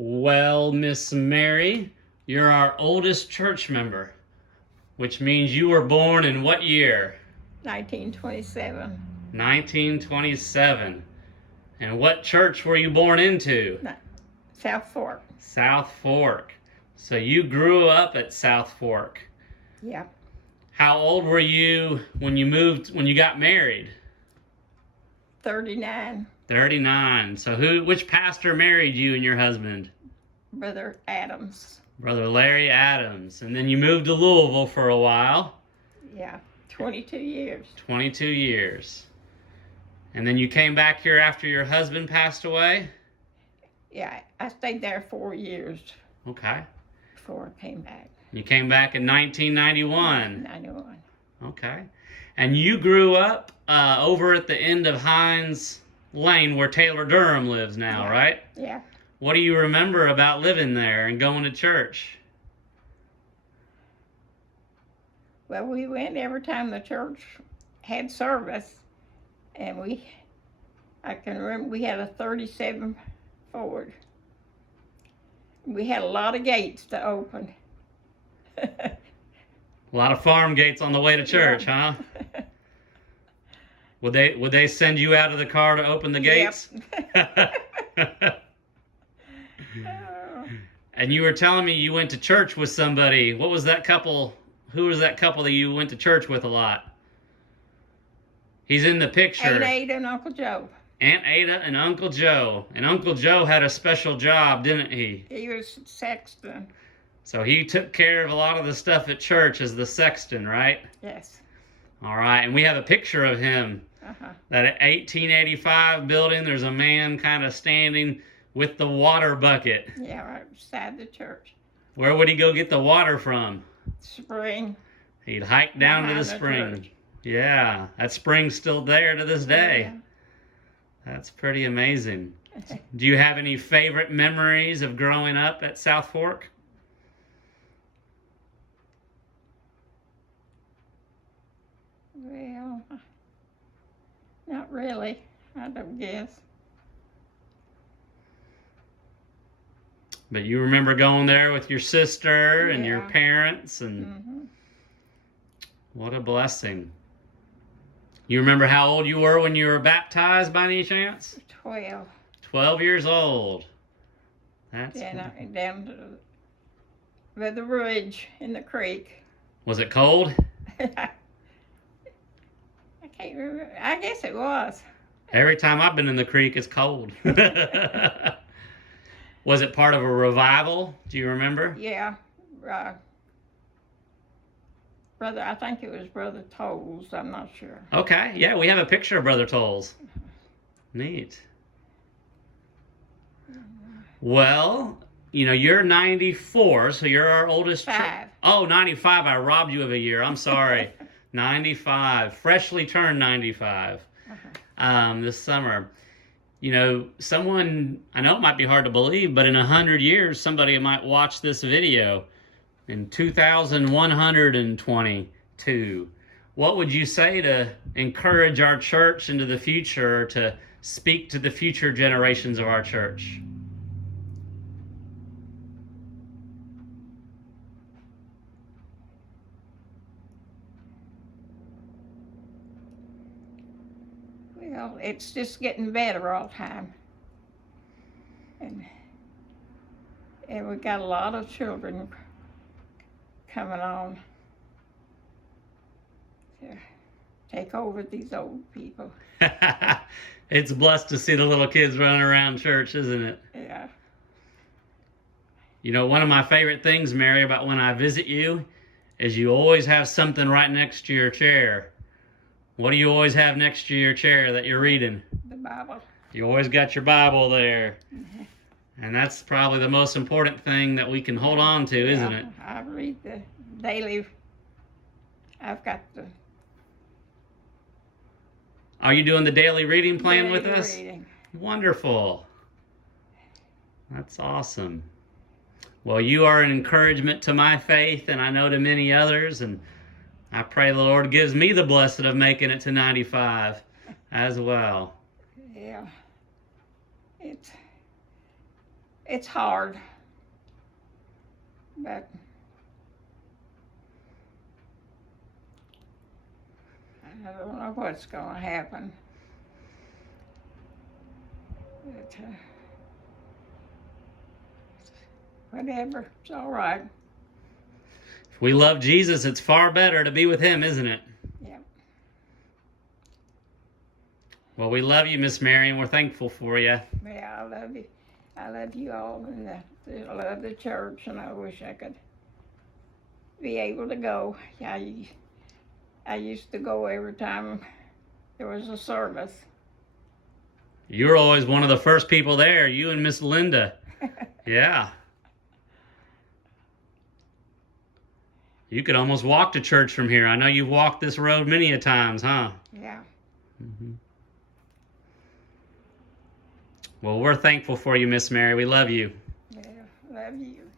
Well, Miss Mary, you're our oldest church member, which means you were born in what year? 1927. 1927. And what church were you born into? South Fork. South Fork. So you grew up at South Fork. Yeah. How old were you when you got married? 39. 39. So which pastor married you and your husband? Brother Adams. Brother Larry Adams. And then you moved to Louisville for a while. Yeah. 22 years. 22 years. And then you came back here after your husband passed away? Yeah, I stayed there 4 years. Okay. Before I came back. You came back in 1991? 91. Okay. And you grew up over at the end of Hines Lane where Taylor Durham lives now, Yeah. right? Yeah. What do you remember about living there and going to church? Well, we went every time the church had service. And I can remember we had a 37 Ford. We had a lot of gates to open. A lot of farm gates on the way to church, Yeah. huh? Would they send you out of the car to open the gates? Yep. And you were telling me you went to church with somebody. What was that couple? Who was that couple that you went to church with a lot? He's in the picture. Aunt Ada and Uncle Joe. Aunt Ada and Uncle Joe. And Uncle Joe had a special job, didn't he? He was sexton. So he took care of a lot of the stuff at church as the sexton, right? Yes. All right, and we have a picture of him. Uh-huh. That 1885 building, there's a man kind of standing with the water bucket. Yeah, right beside the church. Where would he go get the water from? Spring. He'd hike down to the Behind spring. church. Yeah, that spring's still there to this day. Yeah. That's pretty amazing. Do you have any favorite memories of growing up at South Fork? Well, not really, I don't guess. But you remember going there with your sister and your Yeah. parents, and Mm-hmm. what a blessing. You remember how old you were when you were baptized by any chance? 12. 12 years old. That's Down to by the ridge in the creek. Was it cold? I can't remember. I guess it was. Every time I've been in the creek, it's cold. Was it part of a revival? Do you remember? Yeah. Brother, I think it was Brother Tolles. I'm not sure. Okay, yeah, we have a picture of Brother Tolles. Neat. Well, you're 94, so you're our oldest. 5. Oh, 95. I robbed you of a year. I'm sorry. 95. Freshly turned 95 this summer. Someone, I know it might be hard to believe, but in 100 years, somebody might watch this video. In 2122, what would you say to encourage our church into the future, or to speak to the future generations of our church? Well, it's just getting better all the time. And we got a lot of children coming on to take over these old people. It's blessed to see the little kids running around church, isn't it? Yeah. One of my favorite things, Mary, about when I visit you is you always have something right next to your chair. What do you always have next to your chair that you're reading? The Bible. You always got your Bible there. And that's probably the most important thing that we can hold on to, isn't it? I read the daily. I've got the Are you doing the daily reading plan with daily us? reading. Wonderful. That's awesome. Well, you are an encouragement to my faith, and I know to many others, and I pray the Lord gives me the blessing of making it to 95 as well. Yeah. it's hard, but I don't know what's going to happen. But, whatever, it's all right. If we love Jesus, it's far better to be with him, isn't it? Yeah. Well, we love you, Miss Mary, and we're thankful for you. Yeah, I love you. I love you all, and I love the church, and I wish I could be able to go. I used to go every time there was a service. You're always one of the first people there, you and Miss Linda. Yeah. You could almost walk to church from here. I know you've walked this road many a times, huh? Yeah. Mm-hmm. Well, we're thankful for you, Miss Mary. We love you. Yeah, love you.